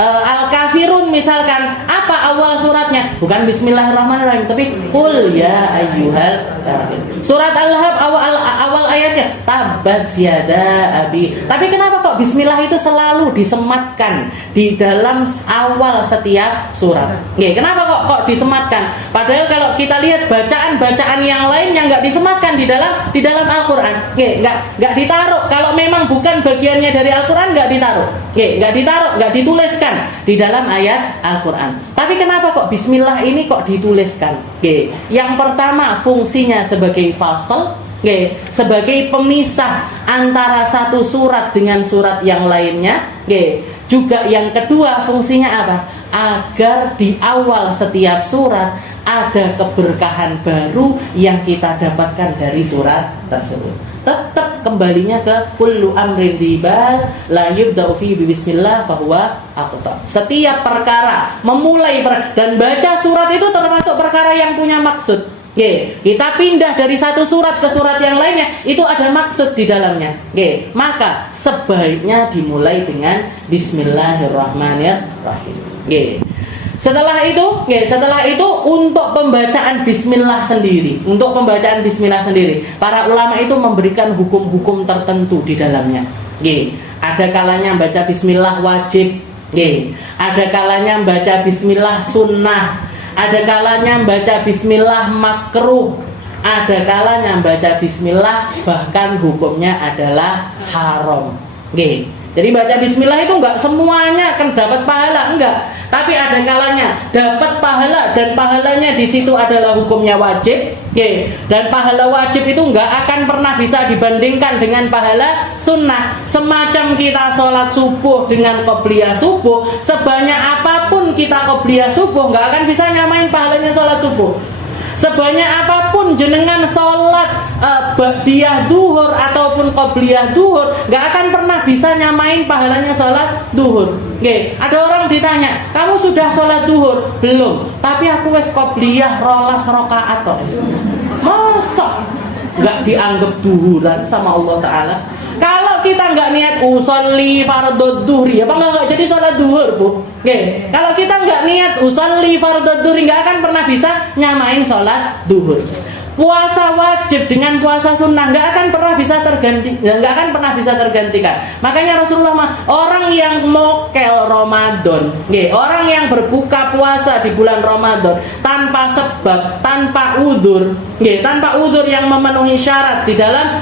Al-Kafirun misalkan, apa awal suratnya? Bukan Bismillahirrahmanirrahim, tapi Qul ya ayyuhal kafirun. Surat Al-Lahab awal ayatnya Tabbat yada abi. Tapi kenapa kok Bismillah itu selalu disematkan di dalam awal setiap surat? Kenapa kok disematkan? Padahal kalau kita lihat bacaan-bacaan yang lain yang nggak disematkan di dalam Al-Quran, nggak ditaruh. Kalau memang bukan bagiannya dari Al-Quran, nggak ditaruh, nggak dituliskan di dalam ayat Al-Quran. Tapi kenapa kok Bismillah ini kok dituliskan? Yang pertama fungsinya sebagai fasal, sebagai pemisah antara satu surat dengan surat yang lainnya. Juga yang kedua fungsinya apa? Agar di awal setiap surat ada keberkahan baru yang kita dapatkan dari surat tersebut. Tetap kembalinya ke kullu amrin dibal la yubda'u fi bismillah fahuwa aqta. Setiap perkara memulai dan baca surat itu termasuk perkara yang punya maksud. Kita pindah dari satu surat ke surat yang lainnya, itu ada maksud di dalamnya. Maka sebaiknya dimulai dengan Bismillahirrahmanirrahim. Setelah itu untuk pembacaan Bismillah sendiri, para ulama itu memberikan hukum-hukum tertentu di dalamnya. Ada kalanya baca Bismillah wajib, ada kalanya baca Bismillah sunnah, ada kalanya baca Bismillah makruh, ada kalanya baca Bismillah bahkan hukumnya adalah haram. Jadi baca Bismillah itu enggak semuanya akan dapat pahala, enggak. Tapi ada kalanya dapat pahala dan pahalanya di situ adalah hukumnya wajib. Dan pahala wajib itu enggak akan pernah bisa dibandingkan dengan pahala sunnah. Semacam kita sholat subuh dengan qobliyah subuh, sebanyak apapun kita qobliyah subuh enggak akan bisa nyamain pahalanya sholat subuh. Sebanyak apapun jenengan sholat ba'diyah duhur ataupun qobliyah duhur, gak akan pernah bisa nyamain pahalanya sholat duhur. Ada orang ditanya, kamu sudah sholat duhur? Belum, tapi aku wes qobliyah rolas rokaat. Masa gak dianggap duhuran sama Allah Ta'ala? Kalau kita nggak niat usolli fardhu dhuhri, apa nggak jadi sholat duhur, Bu? Kalau kita nggak niat usolli fardhu dhuhri, nggak akan pernah bisa nyamain sholat duhur. Puasa wajib dengan puasa sunnah nggak akan pernah bisa tergantikan. Makanya Rasulullah, orang yang mokel Ramadan, orang yang berbuka puasa di bulan Ramadan tanpa sebab, tanpa udzur, yang memenuhi syarat di dalam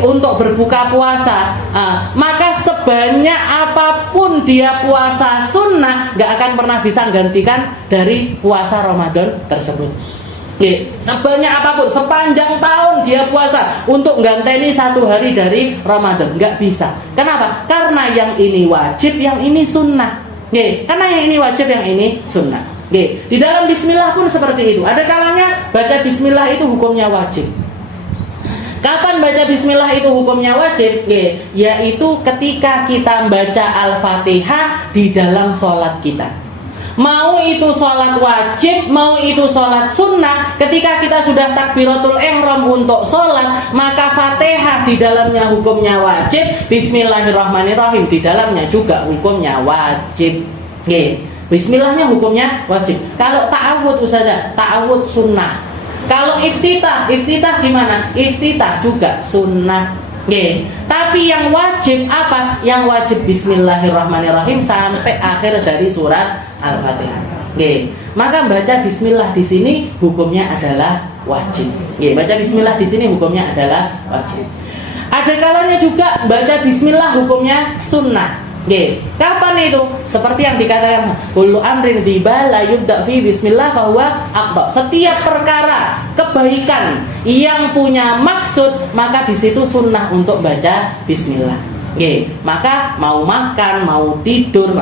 untuk berbuka puasa, maka sebanyak apapun dia puasa sunnah nggak akan pernah bisa menggantikan dari puasa Ramadan tersebut. Sebanyak apapun, sepanjang tahun dia puasa untuk ganteni satu hari dari Ramadan, nggak bisa. Kenapa? Karena yang ini wajib, yang ini sunnah. Karena yang ini wajib, yang ini sunnah. Di dalam Bismillah pun seperti itu. Ada kalanya baca Bismillah itu hukumnya wajib. Kapan baca Bismillah itu hukumnya wajib? Yaitu ketika kita baca Al-Fatihah di dalam sholat kita. Mau itu sholat wajib, mau itu sholat sunnah, ketika kita sudah takbiratul ihram untuk sholat, maka Fatihah di dalamnya hukumnya wajib, Bismillahirrahmanirrahim di dalamnya juga hukumnya wajib. Bismillahnya hukumnya wajib. Kalau ta'awud Ustazah, ta'awud sunnah. Kalau iftitah gimana? Iftitah juga sunnah. Tapi yang wajib apa? Yang wajib Bismillahirrahmanirrahim sampai akhir dari surat Al-Fatihah. Maka baca Bismillah di sini hukumnya adalah wajib. Baca Bismillah di sini hukumnya adalah wajib. Ada kalanya juga baca Bismillah hukumnya sunnah. Kapan itu? Seperti yang dikatakan, kullu amrin dzibal la yubda fi bismillah fahuwa aqta. Setiap perkara kebaikan yang punya maksud, maka di situ sunnah untuk baca bismillah. Maka mau makan, mau tidur,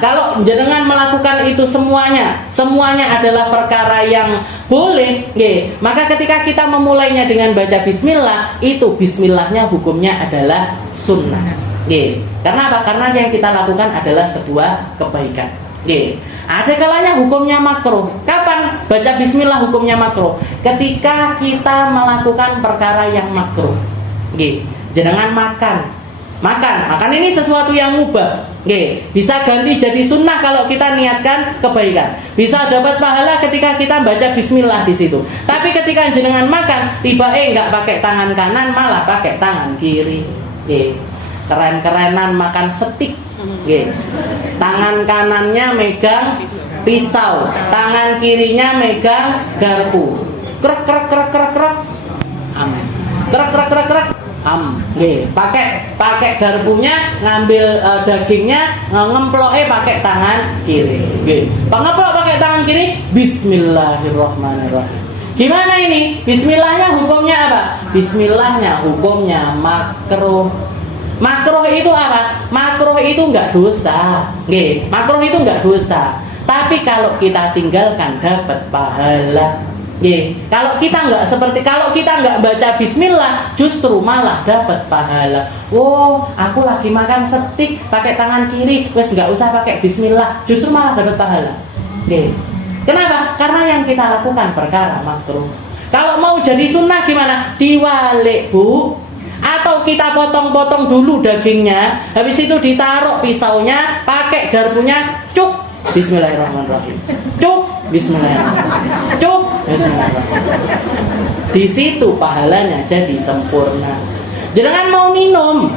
kalau jenengan melakukan itu semuanya adalah perkara yang boleh, maka ketika kita memulainya dengan baca bismillah, itu bismillahnya hukumnya adalah sunnah. Karena apa? Karena yang kita lakukan adalah sebuah kebaikan. Ada kalanya hukumnya makruh. Kapan baca bismillah hukumnya makruh? Ketika kita melakukan perkara yang makruh. Jangan makan ini sesuatu yang mubah. Bisa ganti jadi sunnah kalau kita niatkan kebaikan. Bisa dapat pahala ketika kita baca bismillah di situ. Tapi ketika jenengan makan, tiba nggak pakai tangan kanan, malah pakai tangan kiri. Keren-kerenan makan steak. Tangan kanannya megang pisau, tangan kirinya megang garpu. Krek krek krek krek krek. Amin. Krek krek krek krek. Pakai garpunya, ngambil dagingnya, ngemploke pakai tangan kiri. Pengeplok pakai tangan kiri, bismillahirrahmanirrahim. Gimana ini? Bismillahnya hukumnya apa? Bismillahnya hukumnya makruh. Makruh itu apa? Makruh itu enggak dosa. Makruh itu enggak dosa. Tapi kalau kita tinggalkan dapat pahala. Kalau kita nggak baca bismillah, justru malah dapat pahala. Aku lagi makan steak pakai tangan kiri, wes nggak usah pakai bismillah, justru malah dapat pahala. Kenapa? Karena yang kita lakukan perkara makruh. Kalau mau jadi sunnah gimana? Diwalik, Bu. Atau kita potong-potong dulu dagingnya, habis itu ditaruh pisaunya, pakai garpunya, cuk. Bismillahirrahmanirrahim. Cuk, bismillahirrahmanirrahim. Cuk, bismillahirrahmanirrahim. Di situ pahalanya jadi sempurna. Jangan mau minum,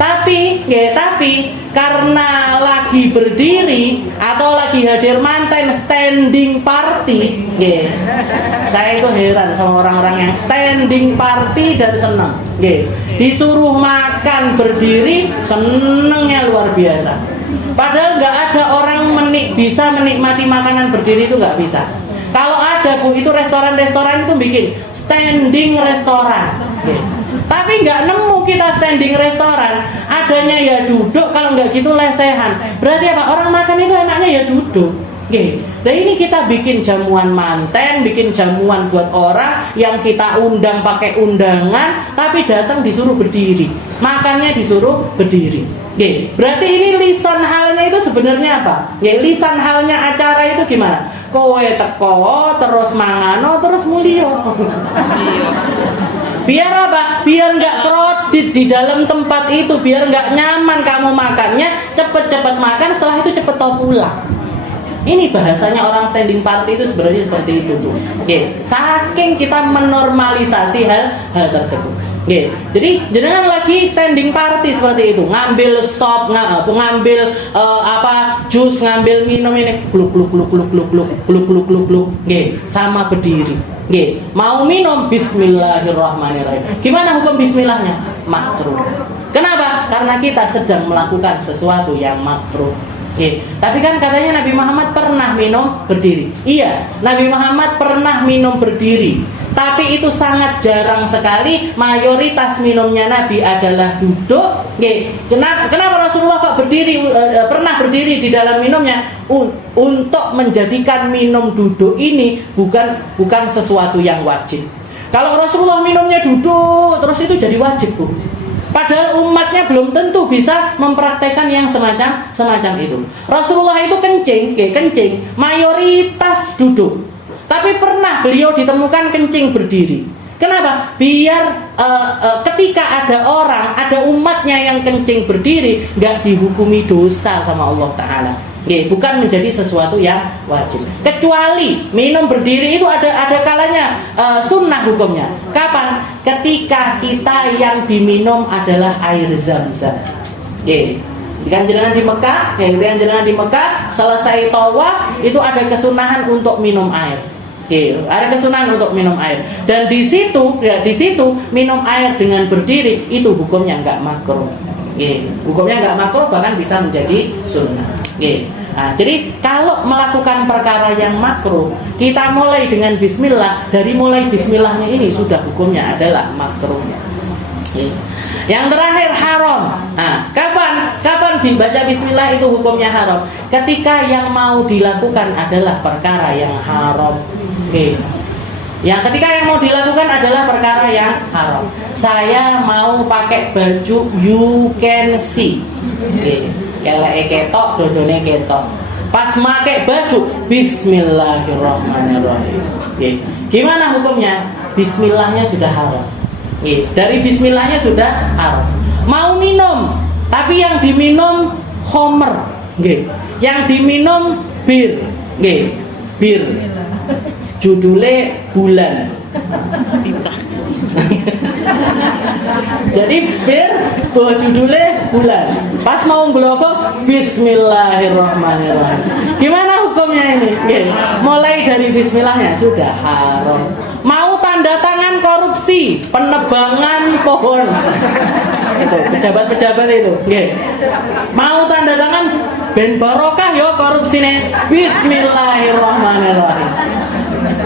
Tapi karena lagi berdiri atau lagi hadir manten standing party, saya itu heran sama orang-orang yang standing party dan senang. Disuruh makan berdiri, senengnya luar biasa. Padahal nggak ada orang bisa menikmati makanan berdiri, itu nggak bisa. Kalau ada, Bu, itu restoran-restoran itu bikin standing restoran. Tapi nggak nemu kita standing restoran, adanya ya duduk, kalau nggak gitu lesehan. Berarti apa? Orang makan itu enaknya ya duduk. Dan ini kita bikin jamuan manten, bikin jamuan buat orang yang kita undang pakai undangan, tapi datang disuruh berdiri, makannya disuruh berdiri. Berarti ini lisan halnya itu sebenarnya apa? Lisan halnya acara itu gimana? Kowe teko terus mangano terus mulio. Biar apa? Biar nggak kredit di dalam tempat itu, biar nggak nyaman kamu makannya, cepet-cepet makan, setelah itu cepet tau pulang. Ini bahasanya orang standing party itu sebenarnya seperti itu tuh. Saking kita menormalisasi hal tersebut. Jadi jangan lagi standing party seperti itu, ngambil sop, ngambil jus, ngambil minum ini gluk gluk gluk gluk gluk gluk gluk gluk gluk gluk. Sama berdiri. Mau minum bismillahirrahmanirrahim. Gimana hukum bismillahnya? Makruh. Kenapa? Karena kita sedang melakukan sesuatu yang makruh. Tapi kan katanya Nabi Muhammad pernah minum berdiri. Iya, Nabi Muhammad pernah minum berdiri, tapi itu sangat jarang sekali. Mayoritas minumnya Nabi adalah duduk. Kenapa Rasulullah kok pernah berdiri di dalam minumnya? Untuk menjadikan minum duduk ini bukan sesuatu yang wajib. Kalau Rasulullah minumnya duduk terus, itu jadi wajib, Bu. Padahal umatnya belum tentu bisa mempraktekkan yang semacam itu. Rasulullah itu kencing, mayoritas duduk. Tapi pernah beliau ditemukan kencing berdiri. Kenapa? Biar ketika ada umatnya yang kencing berdiri, nggak dihukumi dosa sama Allah Ta'ala. Bukan menjadi sesuatu yang wajib. Kecuali minum berdiri itu ada kalanya sunnah hukumnya. Kapan? Ketika kita yang diminum adalah air zam-zam. Kan jenengan di Mekah, selesai tawaf itu ada kesunahan untuk minum air. Ada kesunahan untuk minum air. Dan di situ minum air dengan berdiri itu hukumnya enggak makruh. Hukumnya enggak makruh, bahkan bisa menjadi sunnah. Nah, jadi kalau melakukan perkara yang makruh, kita mulai dengan bismillah. Dari mulai bismillahnya ini sudah hukumnya adalah makruh. Yang terakhir haram. Nah, kapan baca bismillah itu hukumnya haram? Ketika yang mau dilakukan adalah perkara yang haram. Ketika yang mau dilakukan adalah perkara yang haram. Saya mau pakai baju you can see. Eleke ketok, dodone ketok. Pas pakai baju bismillahirrahmanirrahim. Gimana hukumnya? Bismillahnya sudah haram. Dari bismillahnya sudah haram. Mau minum Tapi yang diminum homer, nggih. Yang diminum bir, nggih. Bir. Judulnya bulan. Jadi bir judulnya bulan. Pas mau nglokok bismillahirrahmanirrahim. Gimana hukumnya ini? Nggih. Mulai dari bismillahnya sudah haram. Mau tanda tangan korupsi, penebangan pohon. Itu pejabat-pejabat itu, nggih. Mau tanda tangan ben barokah yo korupsine. Bismillahirrahmanirrahim.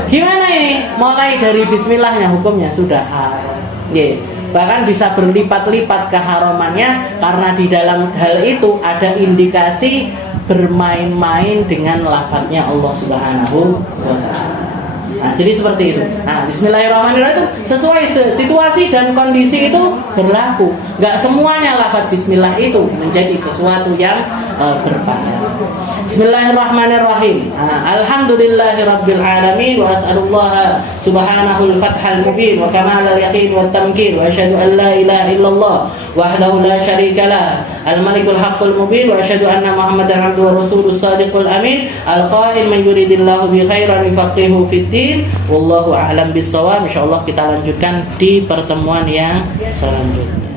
Gimana ini? Mulai dari bismillahnya hukumnya sudah haram. Yes. Bahkan bisa berlipat-lipat keharamannya karena di dalam hal itu ada indikasi bermain-main dengan lafadznya Allah Subhanahu wa taala. Nah, jadi seperti itu. Nah, bismillahirrahmanirrahim itu sesuai situasi dan kondisi itu berlaku. Enggak semuanya lafadz bismillah itu menjadi sesuatu yang berpahala. Bismillahirrahmanirrahim. Alhamdulillahirabbil alamin wa as'alullah subhanahu al-fathal mubin wa kamalal yaqin wat tamkin wa asyhadu an la ilaha illallah wahdahu la syarika lah al-malikul haqqul mubin wa asyhadu anna muhammadan abduhu wa rasuluhu shadiqul amin al-qa'il man yuridillahu bi khairan yufaqihu fid din wallahu a'lam bis-shawab. Insyaallah kita lanjutkan di pertemuan yang selanjutnya.